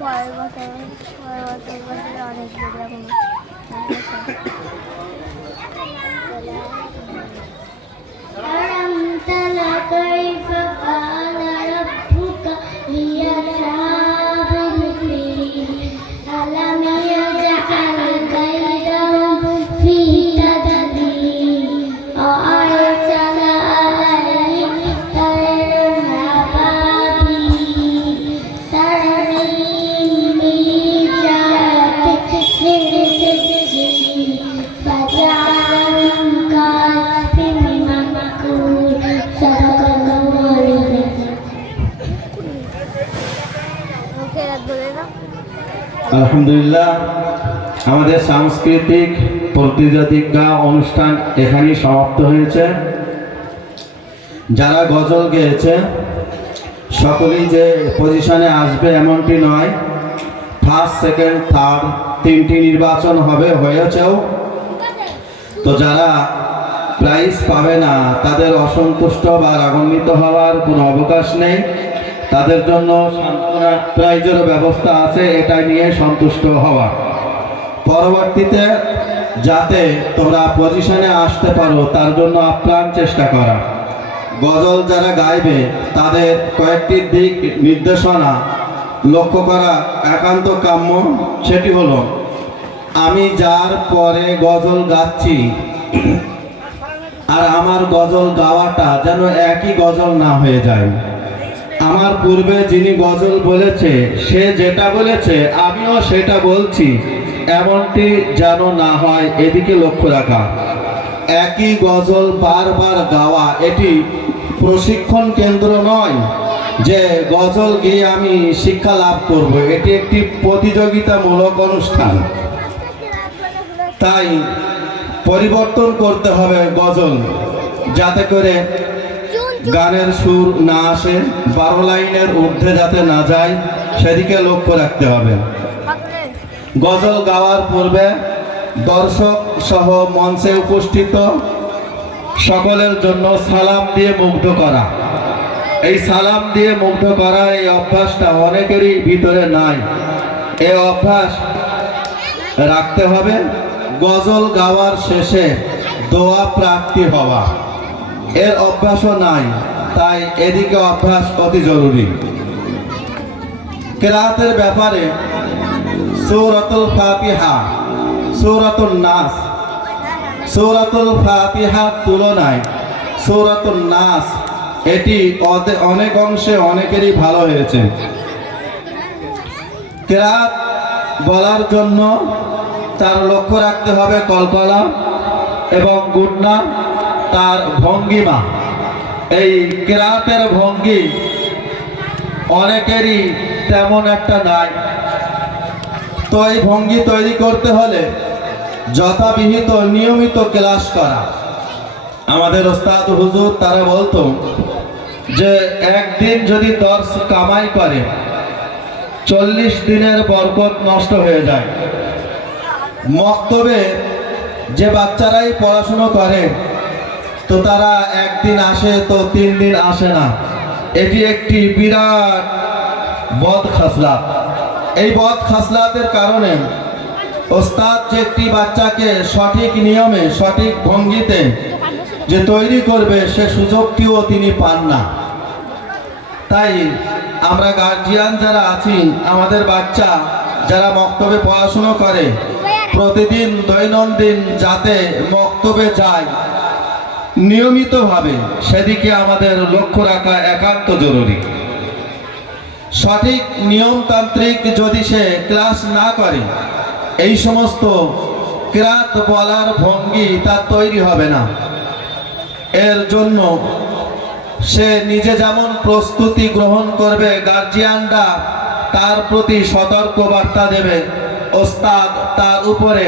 পরের বছর অনেক ألم تر كيف فعل ربك بأصحاب الفيل ألم يجعل كيدهم في تدبير وأرسل عليهم طيرا أبابيل ترميهم بحجارة من سجيل فجعلهم كعصف مأكول صدق الله العظيم আলহামদুলিল্লাহ, আমাদের সাংস্কৃতিক প্রতিযোগিতা অনুষ্ঠান এখানেই সমাপ্ত হয়েছে। যারা গজল গেয়েছে সকলেই যে পজিশনে আসবে এমনটি নয়, ফার্স্ট সেকেন্ড থার্ড তিনটি নির্বাচন হয়েছেও। তো যারা প্রাইজ পাবে না তাদের অসন্তুষ্ট বা রাগান্বিত হওয়ার কোনো অবকাশ নেই। তাদের জন্য সান্ত্বনা প্রাইজেরও ব্যবস্থা আছে, এটা নিয়ে সন্তুষ্ট হওয়া। পরবর্তীতে যাতে তোমরা পজিশনে আসতে পারো তার জন্য আপ্রাণ চেষ্টা করা। গজল যারা গাইবে তাদের কয়েকটি দিক নির্দেশনা লক্ষ্য করা একান্ত কাম্য। সেটি হলো, আমি যার পরে গজল গাচ্ছি আর আমার গজল গাওয়াটা যেন একই গজল না হয়ে যায়। আমার পূর্বে যিনি গজল বলেছে সে যেটা বলেছে আমিও সেটা বলছি, এমনটি যেন না হয়, এদিকে লক্ষ্য রাখা। একই গজল বারবার গাওয়া এটি প্রশিক্ষণ কেন্দ্র নয় যে গজল গিয়ে আমি শিক্ষা লাভ করব, এটি একটি প্রতিযোগিতামূলক অনুষ্ঠান। তাই পরিবর্তন করতে হবে গজল, যাতে করে গানের সুর না আসে, 12 লাইনের ঊর্ধ্বে যাতে না যায়, সেদিকে লক্ষ্য রাখতে হবে। গজল গাওয়ার পূর্বে দর্শক সহ মঞ্চে উপস্থিত সকলের জন্য সালাম দিয়ে মুগ্ধ করা। এই সালাম দিয়ে মুগ্ধ করার এই অভ্যাসটা অনেকেরই ভিতরে নাই, এই অভ্যাস রাখতে হবে। গজল গাওয়ার শেষে দোয়া প্রাপ্তি হওয়া, এর অভ্যাসও নাই, তাই এদিকে অভ্যাস অতি জরুরি। কেরাতের ব্যাপারে সূরাতুল ফাতিহা, সূরাতুন নাস, সূরাতুল ফাতিহার তুলনায় সূরাতুন নাস এটি অনেক অংশে অনেকেরই ভালো হয়েছে। কেরাত বলার জন্য তার লক্ষ্য রাখতে হবে কলকলা এবং গুণনা, তার ভঙ্গিমা। এই কেরাতের ভঙ্গি অনেকেরই তেমন একটা নাই। তো এই ভঙ্গি তৈরি করতে হলে যথাবিহিত নিয়মিত ক্লাস করা। আমাদের ওস্তাদ হুজুর তারা বলতো যে একদিন যদি দর্শ কামাই করে 40 দিনের বরকত নষ্ট হয়ে যায়। মক্তবে যে বাচ্চারাই পড়াশুনো করে তো তারা একদিন আসে তো 3 দিন আসে না, এটি একটি বিরাট বদ খাসলাত। এই বদ খাসলাতের কারণে ওস্তাদ যে একটি বাচ্চাকে সঠিক নিয়মে সঠিক ভঙ্গিতে যে তৈরি করবে সে সুযোগটিও তিনি পান না। তাই আমরা গার্জিয়ান যারা আছি, আমাদের বাচ্চা যারা মক্তবে পড়াশুনো করে প্রতিদিন দৈনন্দিন যাতে মক্তবে যায় নিয়মিতভাবে, সেদিকে আমাদের লক্ষ্য রাখা একান্ত জরুরি। সঠিক নিয়মতান্ত্রিক যদি সে ক্লাস না করে, এই সমস্ত কেরাত বলার ভঙ্গি তার তৈরি হবে না। এর জন্য সে নিজে যেমন প্রস্তুতি গ্রহণ করবে, গার্জিয়ানরা তার প্রতি সতর্ক বার্তা দেবে, ওস্তাদ তার উপরে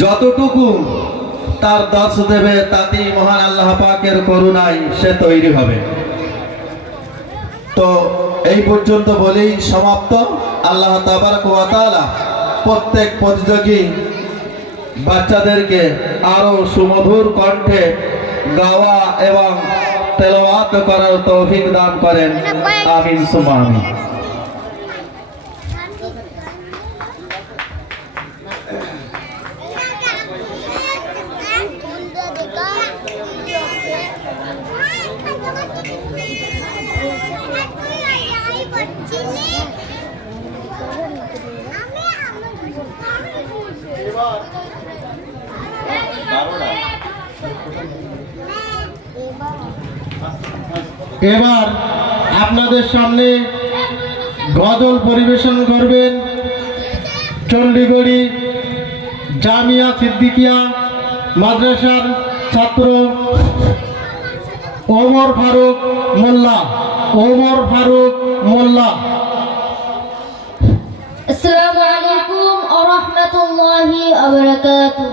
যতটুকু তার দর্শ দেবে তাতেই মহান আল্লাহ পাকের করুণায় সে তৈরি হবে। তো এই পর্যন্ত বলেই সমাপ্ত। আল্লাহ তাবারক ওয়া তাআলা প্রত্যেক প্রতিযোগী বাচ্চাদেরকে আরো সুমধুর কণ্ঠে গাওয়া এবং তেলাওয়াত করার তৌফিক দান করেন। আমিন সুম্মা আমিন। এবার আপনাদের সামনে গজল পরিবেশন করবেন চণ্ডীগড়ি জামিয়া সিদ্দিকিয়া মাদ্রাসার ছাত্র ওমর ফারুক মোল্লা। আসসালামু আলাইকুম ওয়া রাহমাতুল্লাহি ওয়া বারাকাতুহু।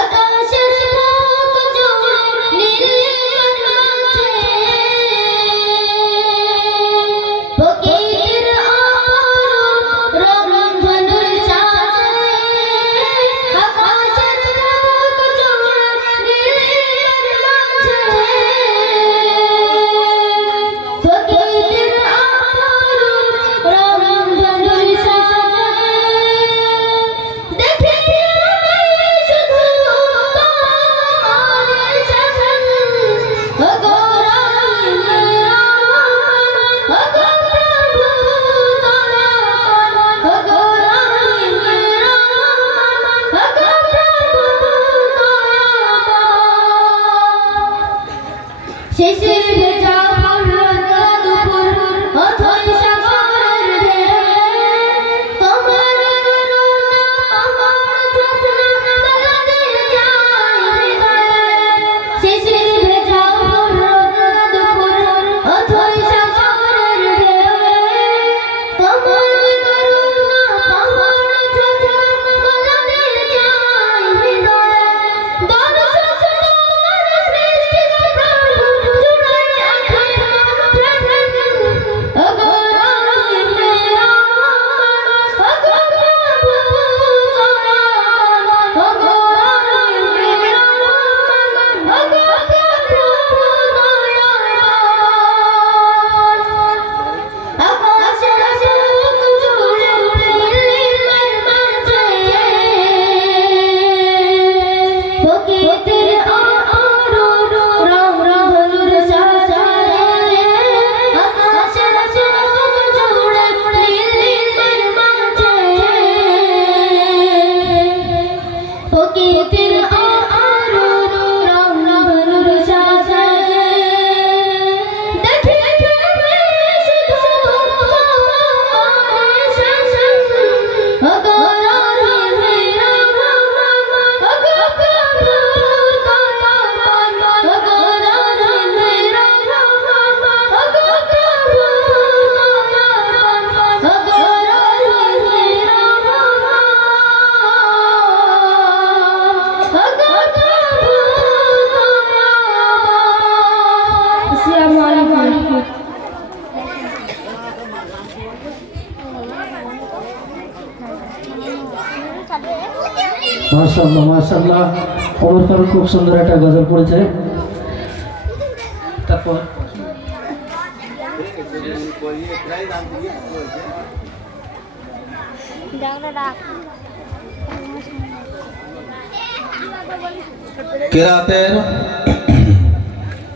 আকাশের বুক জুড়ে নীল মাঝে ফকির আপন রংধনুর সাজে। আকাশের বুক জুড়ে নীল মাঝে ফকির আপন রংধনুর সাজে। দেখে শেষের ভেজা ফুলটা দুপুর অথই সাগরের ঢেউ। তোমার করুণা আমার ঝর্ণা গলাতে যায় হৃদয়ে। শেষের ভেজা ফুলটা দুপুর অথই সাগরের ঢেউ। তোমার করুণা আমার ঝর্ণা গলাতে যায় হৃদয়ে। দর্শক তোমার সৃষ্টি মাশাআল্লাহ মাশাআল্লাহ। ওমর ফারুক খুব সুন্দর একটা গজল পড়েছে। তারপর কেরাতের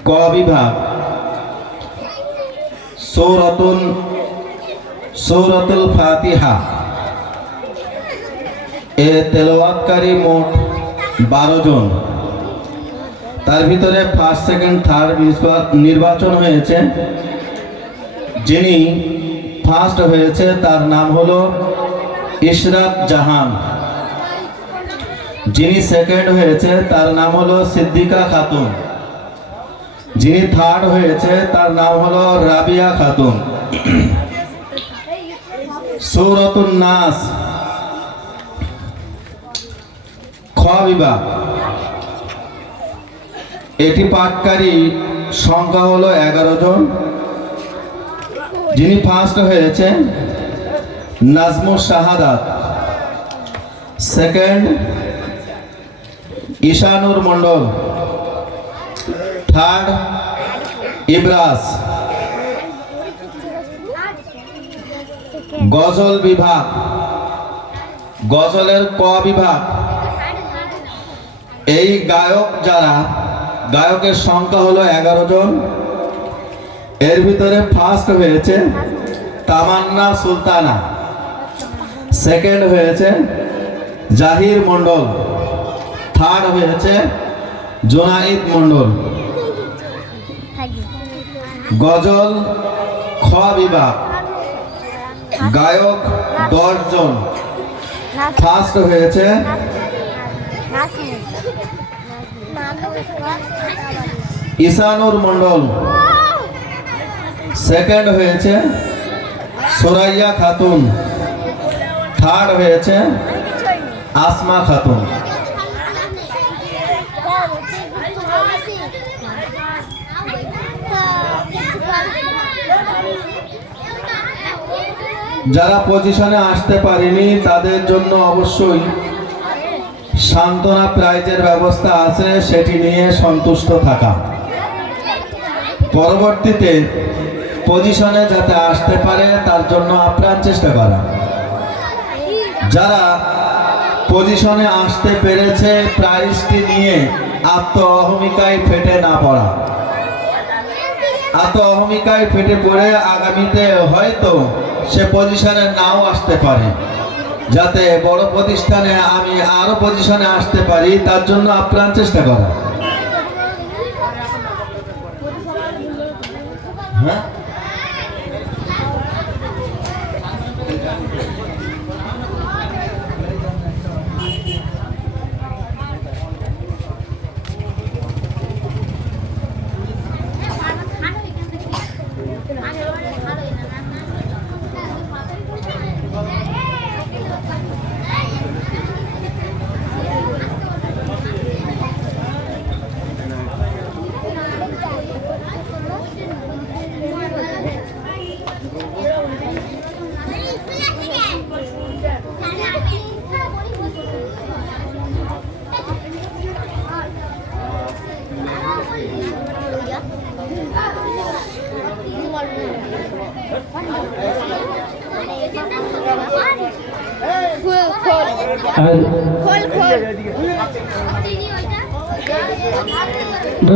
ক বিভাগ সূরাতুল ফাতিহা। এ তেলাওয়াতকারী মোট 12 জন। তার ভিতরে ফার্স্ট সেকেন্ড থার্ড নির্বাচন হয়েছে। যিনি ফার্স্ট হয়েছে তার নাম হলো ইশরাত জাহান। যিনি সেকেন্ড হয়েছে তার নাম হলো সিদ্দিকা খাতুন। যিনি থার্ড হয়েছে তার নাম হলো রাবিয়া খাতুন। সূরাতুন নাস খ বিভাগ। এটি পাঠকারী সংখ্যা হলো 11 জন। যিনি ফার্স্ট হয়েছে নাজমুস শাহাদাত। সেকেন্ড ঈশানুর মণ্ডল, থার্ড ইব্রাস। গজল বিভাগ, গজলের ক বিভাগ। এই গায়ক যারা, গায়কের সংখ্যা হলো 11 জন। এর ভিতরে ফার্স্ট হয়েছে তামান্না সুলতানা, সেকেন্ড হয়েছে জাহির মণ্ডল, থার্ড হয়েছে জোনাইদ মণ্ডল। গজল খ বিভাগ, গায়ক 10 জন। ফার্স্ট হয়েছে ঈশানুর মণ্ডল, সেকেন্ড হয়েছে সোরাইয়া খাতুন, থার্ড হয়েছে আসমা খাতুন। যারা পজিশনে আসতে পারেনি তাদের জন্য অবশ্যই সান্ত্বনা প্রাইজের ব্যবস্থা আছে, সেটি নিয়ে সন্তুষ্ট থাকা। পরবর্তীতে পজিশনে যাতে আসতে পারে তার জন্য আপ্রাণ চেষ্টা করা। যারা পজিশনে আসতে পেরেছে প্রাইজটি নিয়ে আত্ম অহমিকায় ফেটে না পড়া। আত্ম অহমিকায় ফেটে পড়ে আগামীতে হয়তো সে পজিশনে নাও আসতে পারে। যাতে বড় প্রতিষ্ঠানে আমি আরো পজিশনে আসতে পারি তার জন্য আপ্রাণ চেষ্টা করা। হ্যাঁ, আর